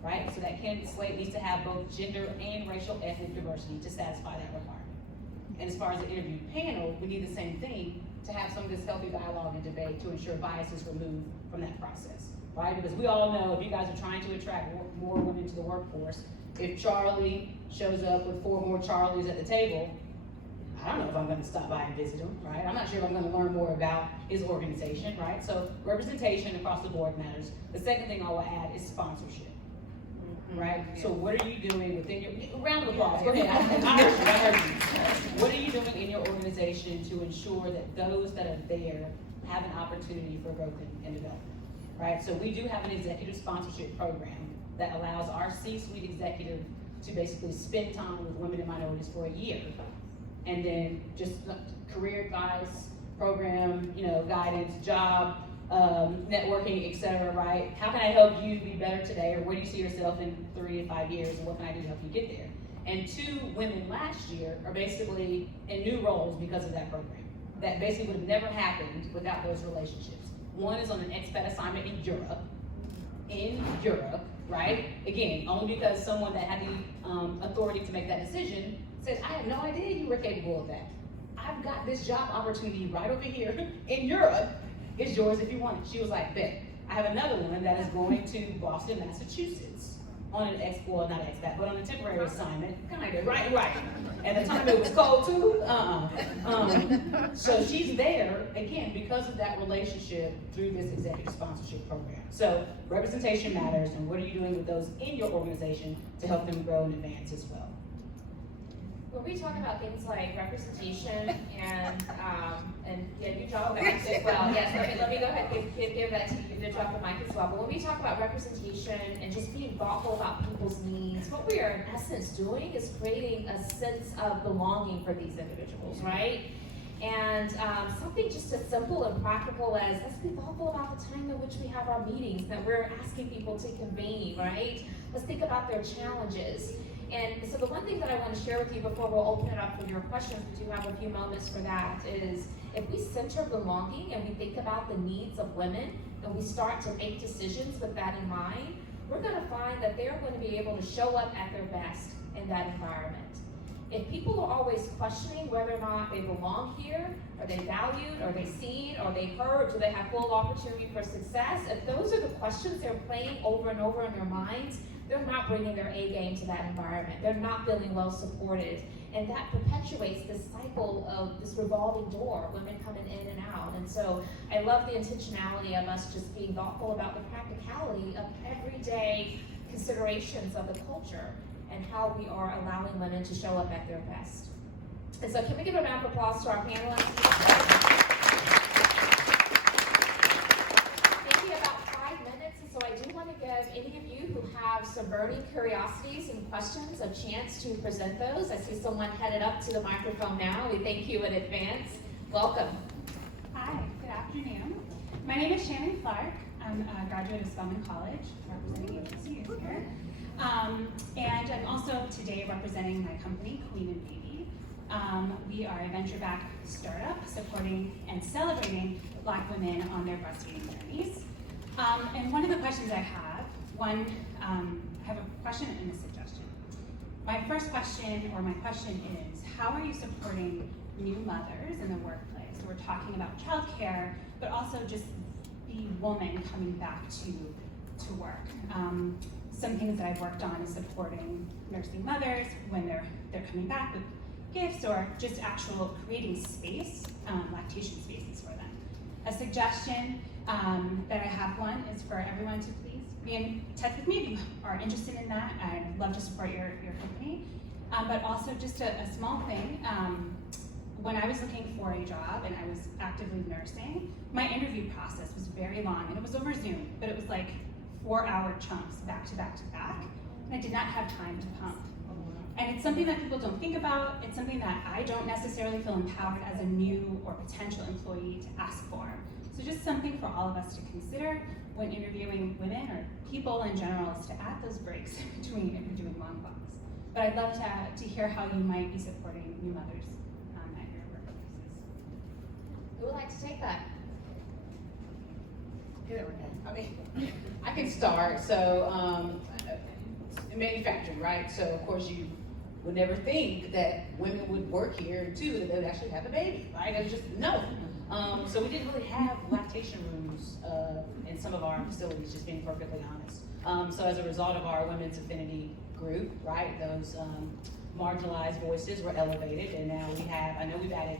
right? So that candidate slate needs to have both gender and racial ethnic diversity to satisfy that requirement. And as far as the interview panel, we need the same thing to have some of this healthy dialogue and debate to ensure bias is removed from that process, right? Because we all know if you guys are trying to attract more women to the workforce, if Charlie shows up with 4 more Charlies at the table, I don't know if I'm gonna stop by and visit him, right? I'm not sure if I'm gonna learn more about his organization, right? So representation across the board matters. The second thing I will add is sponsorship, right? So what are you doing within your, round of applause, go ahead, I heard you. What are you doing in your organization to ensure that those that are there have an opportunity for growth and development, right? So we do have an executive sponsorship program that allows our C-suite executive to basically spend time with women and minorities for a year. And then just career advice, program, guidance, job, networking, et cetera, right? How can I help you be better today? Or where do you see yourself in 3 to 5 years? And what can I do to help you get there? And 2 women last year are basically in new roles because of that program. That basically would have never happened without those relationships. One is on an expat assignment in Europe, right? Again, only because someone that had the authority to make that decision says, I had no idea you were capable of that. I've got this job opportunity right over here in Europe. It's yours if you want it. She was like, bet. I have another one that is going to Boston, Massachusetts on an not expat, but on a temporary assignment, kind of, right. And the time it was cold too, So she's there, again, because of that relationship through this executive sponsorship program. So representation matters, and what are you doing with those in your organization to help them grow and advance as well? When we talk about things like representation and yeah, you drop the mic as well. Yes, let me go ahead and give that to you to drop the mic as well. But when we talk about representation and just being thoughtful about people's needs, what we are in essence doing is creating a sense of belonging for these individuals, right? And something just as simple and practical as let's be thoughtful about the time in which we have our meetings that we're asking people to convene, right? Let's think about their challenges. And so the one thing that I want to share with you before we'll open it up for your questions, we do have a few moments for that, is if we center belonging and we think about the needs of women and we start to make decisions with that in mind, we're going to find that they're going to be able to show up at their best in that environment. If people are always questioning whether or not they belong here, are they valued, are they seen, are they heard, do they have full opportunity for success, if those are the questions they're playing over and over in their minds, they're not bringing their A game to that environment. They're not feeling well supported. And that perpetuates this cycle of this revolving door, women coming in and out. And so I love the intentionality of us just being thoughtful about the practicality of everyday considerations of the culture and how we are allowing women to show up at their best. And so can we give a round of applause to our panelists? Maybe about 5 minutes, and so I do want to give any of you who have some burning curiosities and questions a chance to present those. I see someone headed up to the microphone now. We thank you in advance. Welcome. Hi, good afternoon. My name is Shannon Clark. I'm a graduate of Spelman College, representing HBCUs here. And I'm also today representing my company, Queen and Baby. We are a venture-backed startup supporting and celebrating Black women on their breastfeeding journeys. And one of the questions I have, I have a question and a suggestion. My first question, or my question is, how are you supporting new mothers in the workplace? So we're talking about childcare, but also just the woman coming back to work. Some things that I've worked on is supporting nursing mothers when they're coming back with gifts, or just actual creating space, lactation spaces for them. A suggestion that I have one is for everyone to please be in touch with me if you are interested in that. I'd love to support your company. But also just a small thing, when I was looking for a job and I was actively nursing, my interview process was very long, and it was over Zoom, but it was like 4-hour chunks back to back to back, and I did not have time to pump. And it's something that people don't think about. It's something that I don't necessarily feel empowered as a new or potential employee to ask for. So just something for all of us to consider when interviewing women or people in general, is to add those breaks between if you're doing long blocks. But I'd love to hear how you might be supporting new mothers at your workplaces. Who would like to take that? I mean, I can start. So, manufacturing, right? So, of course, you would never think that women would work here too, that they would actually have a baby, right? It was just no. So we didn't really have lactation rooms in some of our facilities, just being perfectly honest. So as a result of our Women's Affinity group, right, those marginalized voices were elevated, and now we have, I know we've added,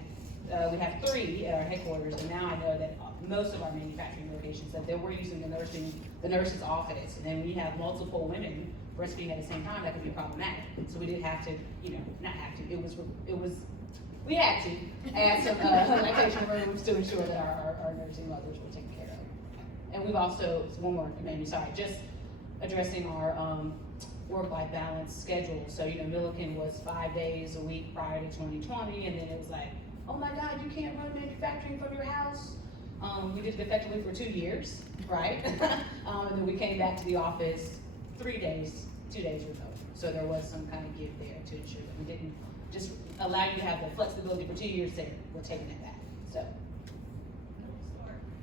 we have 3 at our headquarters, and now I know that most of our manufacturing locations, that they were using the nurse's office, and then we have multiple women breastfeeding at the same time, that could be problematic. So we did have to, not have to, we had to add some lactation rooms to ensure that our nursing mothers were taken care of. And we've also, one more, Amy, sorry, just addressing our work-life balance schedule. So, Milliken was 5 days a week prior to 2020, and then it was like, oh my God, you can't run manufacturing from your house. We did it effectively for 2 years, right? And then we came back to the office 3 days, 2 days remote. So there was some kind of give there to ensure that we didn't just allow you to have the flexibility for 2 years there. We're taking it back. So,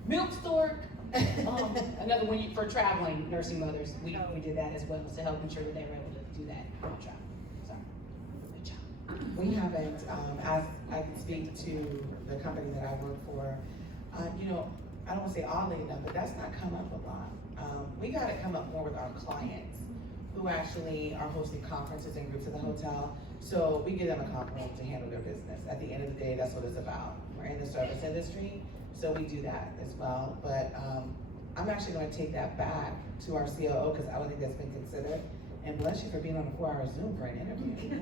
milk store. Another one for traveling nursing mothers. We did that as well to help ensure that they were able to do that on travel. Sorry. Good job. We haven't, as I can speak to the company that I work for, I don't want to say oddly enough, but that's not come up a lot. We got to come up more with our clients who actually are hosting conferences and groups at the hotel. So we give them a compliment to handle their business. At the end of the day, that's what it's about. We're in the service industry, so we do that as well. But I'm actually going to take that back to our COO, because I don't think that's been considered. And bless you for being on a 4-hour Zoom for an interview.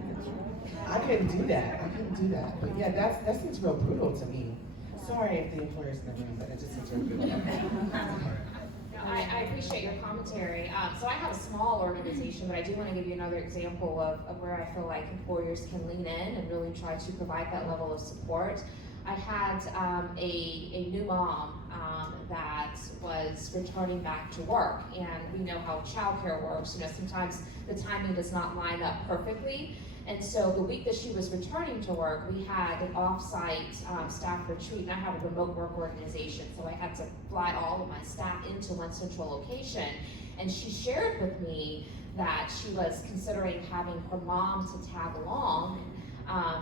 I couldn't do that. But yeah, that seems real brutal to me. Sorry if the employer's in the room, but it just seems real brutal. I appreciate your commentary. So I have a small organization, but I do want to give you another example of where I feel like employers can lean in and really try to provide that level of support. I had a new mom that was returning back to work, and we know how childcare works. Sometimes the timing does not line up perfectly. And so the week that she was returning to work, we had an off-site staff retreat, and I have a remote work organization, so I had to fly all of my staff into one central location. And she shared with me that she was considering having her mom to tag along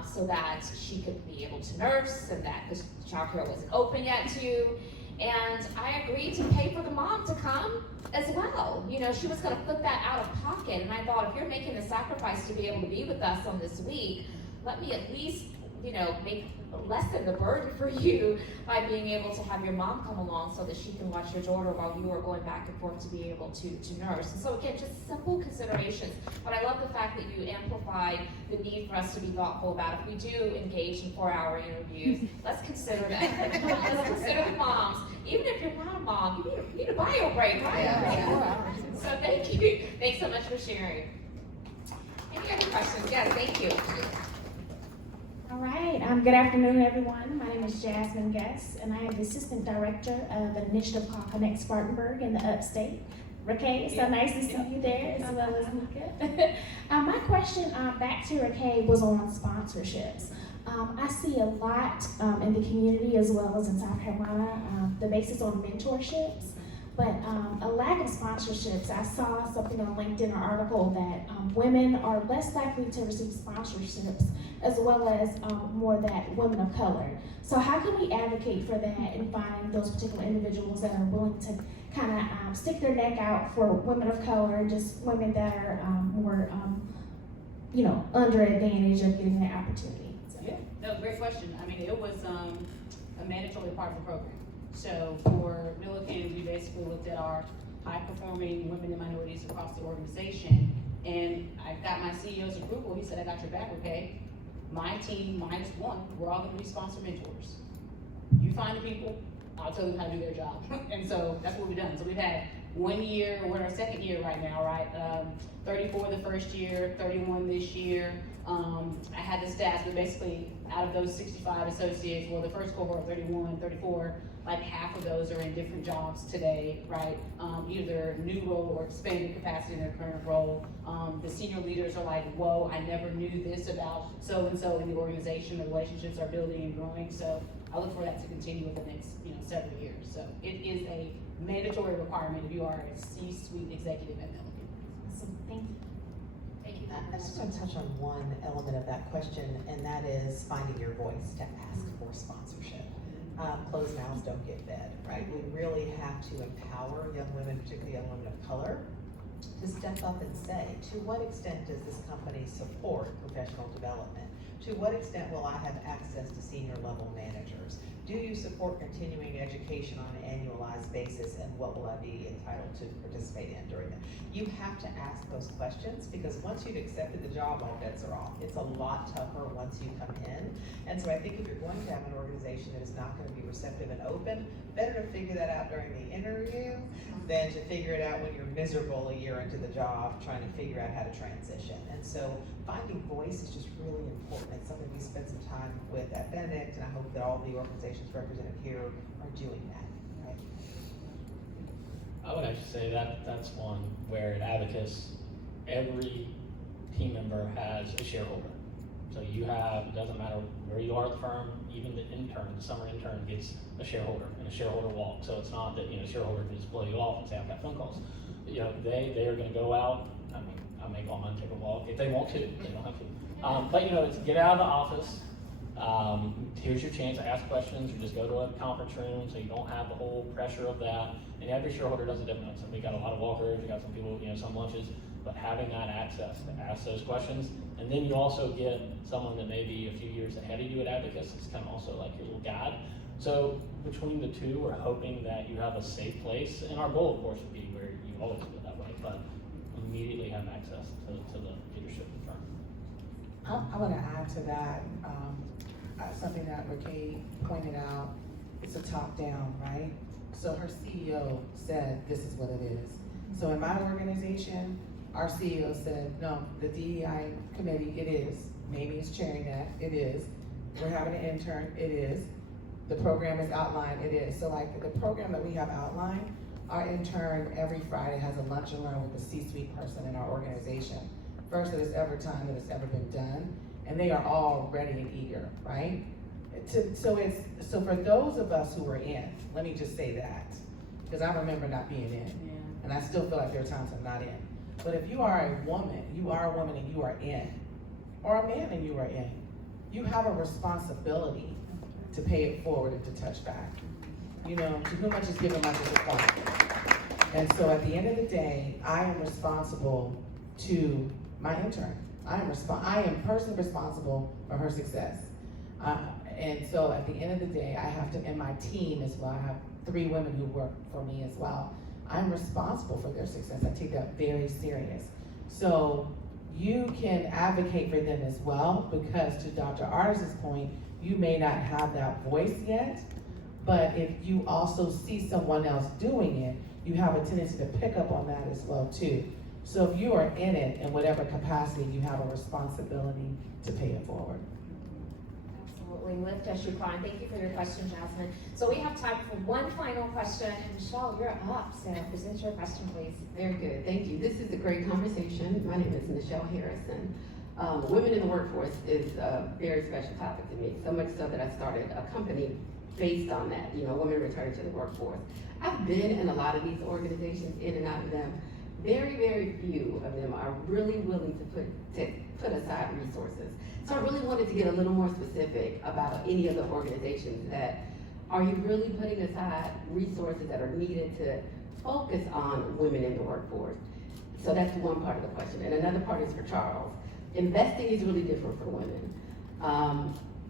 so that she could be able to nurse, and that the childcare wasn't open yet too. And I agreed to pay for the mom to come as well. She was going to put that out of pocket, and I thought, if you're making the sacrifice to be able to be with us on this week, let me at least make lessen the burden for you by being able to have your mom come along so that she can watch your daughter while you are going back and forth to be able to nurse. And so again, just simple considerations. But I love the fact that you amplified the need for us to be thoughtful about if we do engage in 4-hour interviews, let's consider that. Let's consider the moms. Even if you're not a mom, you need a bio break, right? Yeah. So thank you. Thanks so much for sharing. Any other questions? Yes, thank you. All right, good afternoon, everyone. My name is Jasmine Guest, and I am the Assistant Director of an initiative called Connect Spartanburg in the Upstate. Raquel, it's so nice to see you there, as well as Nika. My question back to Raquel was on sponsorships. I see a lot in the community as well as in South Carolina, the basis on mentorships, but a lack of sponsorships. I saw something on LinkedIn, an article that women are less likely to receive sponsorships as well as more that women of color. So how can we advocate for that and find those particular individuals that are willing to kind of stick their neck out for women of color, just women that are more, under advantage of getting that opportunity? So. Yeah, no, great question. I mean, it was a mandatory part of the program. So for Milliken, we basically looked at our high-performing women and minorities across the organization, and I got my CEO's approval. He said, I got your back, okay? My team, -1, we're all gonna be sponsor mentors. You find the people, I'll tell them how to do their job. And so that's what we've done. So we've had 1 year, we're in our second year right now, right? 34 the first year, 31 this year. I had the stats, but basically out of those 65 associates, well, the first cohort, 31, 34, like half of those are in different jobs today, right? Either new role or expanded capacity in their current role. The senior leaders are like, whoa, I never knew this about so-and-so in the organization. The relationships are building and growing. So I look for that to continue with the next, several years. So it is a mandatory requirement if you are a C-suite executive at Milliken. Awesome, thank you. Thank you. I just want to touch on one element of that question, and that is finding your voice to ask for sponsorship. Closed mouths don't get fed, right? We really have to empower young women, particularly young women of color, to step up and say, to what extent does this company support professional development? To what extent will I have access to senior level managers? Do you support continuing education on an annualized basis, and what will I be entitled to participate in during that? You have to ask those questions, because once you've accepted the job, all bets are off. It's a lot tougher once you come in. And so I think if you're going to have an organization that is not going to be receptive and open, better to figure that out during the interview than to figure it out when you're miserable a year into the job trying to figure out how to transition. And so finding voice is just really important. It's something we spend some time with at Benedict, and I hope that all the organizations represented here are doing that, right? I would actually say that that's one where at Abacus, every team member has a shareholder. So you have, it doesn't matter where you are at the firm, even the intern, the summer intern gets a shareholder and a shareholder walk. So it's not that, shareholder can just blow you off and say, I've got phone calls. They are gonna go out. I mean, I may call mine, take a walk if they want to, they don't have to. But it's get out of the office. Here's your chance to ask questions, or just go to a conference room so you don't have the whole pressure of that. And every shareholder does it different. So we got a lot of walkers, we got some people, some lunches, but having that access to ask those questions. And then you also get someone that may be a few years ahead of you at Abacus. It's kind of also like your little guide. So between the two, we're hoping that you have a safe place. And our goal, of course, would be where you always do it that way, but immediately have access to the leadership of the firm. I want to add to that, something that Raquel pointed out. It's a top down, right? So her CEO said, this is what it is. So in my organization, our CEO said, no, the DEI committee, it is. Mamie is chairing that, it is. We're having an intern, it is. The program is outlined, it is. So like the program that we have outlined, our intern every Friday has a lunch and learn with a C-suite person in our organization. First that it's ever time that it's ever been done. And they are all ready and eager, right? So for those of us who are in, let me just say that, because I remember not being in, and I still feel like there are times I'm not in. But if you are a woman and you are in, or a man and you are in, you have a responsibility to pay it forward and to touch back. To whom much is given, much is required. And so at the end of the day, I am responsible to my intern. I am personally responsible for her success. And so at the end of the day, I have to, and my team as well, I have 3 women who work for me as well. I'm responsible for their success. I take that very serious. So you can advocate for them as well, because to Dr. Artis's point, you may not have that voice yet, but if you also see someone else doing it, you have a tendency to pick up on that as well too. So if you are in it in whatever capacity, you have a responsibility to pay it forward. Absolutely, lift as you climb. Thank you for your question, Jasmine. So we have time for one final question, and Michelle, you're up, so present your question, please. Very good, thank you. This is a great conversation. My name is Michelle Harrison. Women in the workforce is a very special topic to me, so much so that I started a company based on that, women returning to the workforce. I've been in a lot of these organizations, in and out of them. Very, very few of them are really willing to put aside resources. So I really wanted to get a little more specific about any of the organizations that, are you really putting aside resources that are needed to focus on women in the workforce? So that's one part of the question. And another part is for Charles. Investing is really different for women.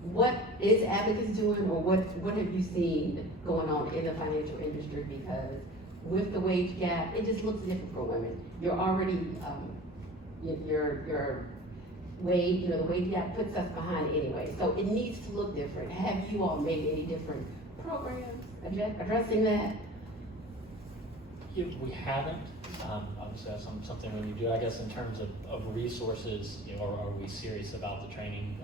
What is Abacus doing, or what have you seen going on in the financial industry? Because with the wage gap, it just looks different for women. You're already, your wage, the wage gap puts us behind anyway. So it needs to look different. Have you all made any different programs addressing that? We haven't. Obviously, that's something when you do, I guess, in terms of resources, are we serious about the training?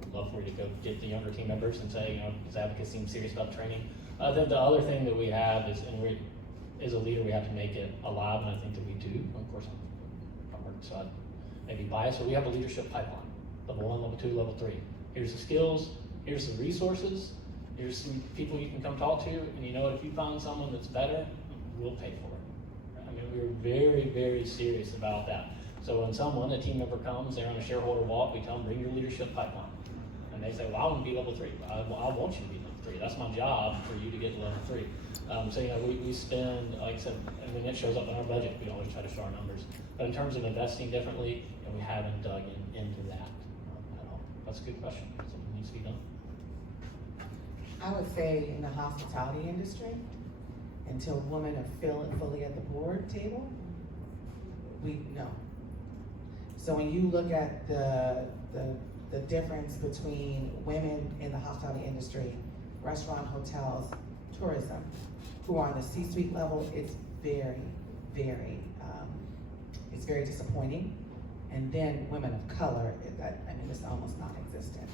I'd love for you to go get the younger team members and say, does Abacus seem serious about training? Then the other thing that we have is, and as a leader, we have to make it alive, and I think that we do. Of course, I'm maybe biased, but we have a leadership pipeline. Level 1, level 2, level 3. Here's the skills, here's the resources, here's some people you can come talk to, and if you find someone that's better, we'll pay for it. I mean, we're very, very serious about that. So when a team member comes, they're on a shareholder walk, we tell them, bring your leadership pipeline. And they say, well, I want to be level 3. I want you to be level 3. That's my job, for you to get to level 3. So we spend, like I said, and when it shows up in our budget, we always try to show our numbers. But in terms of investing differently, we haven't dug into that at all. That's a good question. Something needs to be done. I would say in the hospitality industry, until women are fully at the board table, no. So when you look at the difference between women in the hospitality industry, restaurant, hotels, tourism, who are on the C-suite level, it's very, very, it's very disappointing. And then women of color, it's almost non-existent.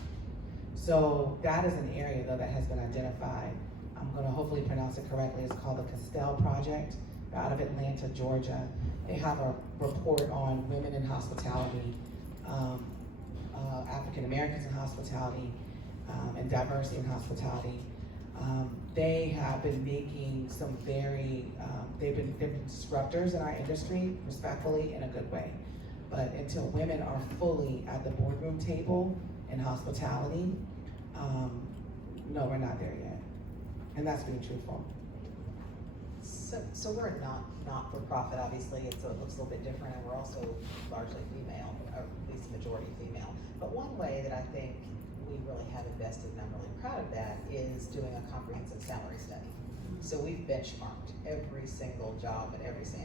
So that is an area though that has been identified. I'm gonna hopefully pronounce it correctly. It's called the Castell Project. They're out of Atlanta, Georgia. They have a report on women in hospitality, African Americans in hospitality, and diversity in hospitality. They have been making some they've been disruptors in our industry, respectfully, in a good way. But until women are fully at the boardroom table in hospitality, no, we're not there yet. And that's being truthful. So we're a not-for-profit, obviously, so it looks a little bit different, and we're also largely female, or at least majority female. But one way that I think we really have invested, and I'm really proud of that, is doing a comprehensive salary study. So we've benchmarked every single job and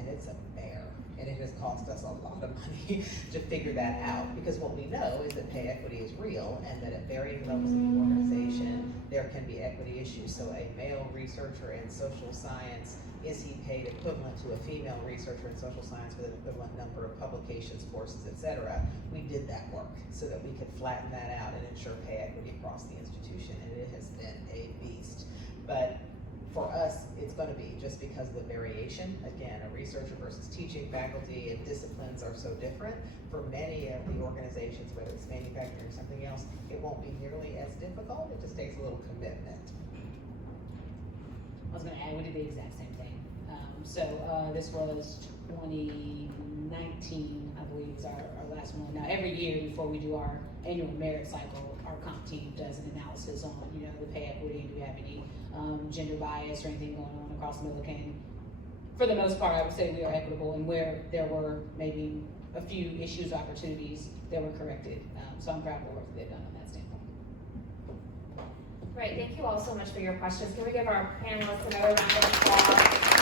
it's a bear. And it has cost us a lot of money to figure that out, because what we know is that pay equity is real, and that at varying levels of the organization, there can be equity issues. So a male researcher in social science, is he paid equivalent to a female researcher in social science with an equivalent number of publications, courses, etc.? We did that work so that we could flatten that out and ensure pay equity across the institution, and it has been a beast. But for us, it's going to be, just because of the variation, again, a researcher versus teaching faculty and disciplines are so different. For many of the organizations, whether it's manufacturing or something else, it won't be nearly as difficult. It just takes a little commitment. I was gonna add, we did the exact same thing. This was 2019, I believe, is our last one. Now, every year before we do our annual merit cycle, our comp team does an analysis on, the pay equity, and do we have any gender bias or anything going on across Milliken. For the most part, I would say we are equitable, and where there were maybe a few issues, opportunities that were corrected. So I'm proud of the work that they've done on that standpoint. Great, thank you all so much for your questions. Can we give our panelists another round of applause?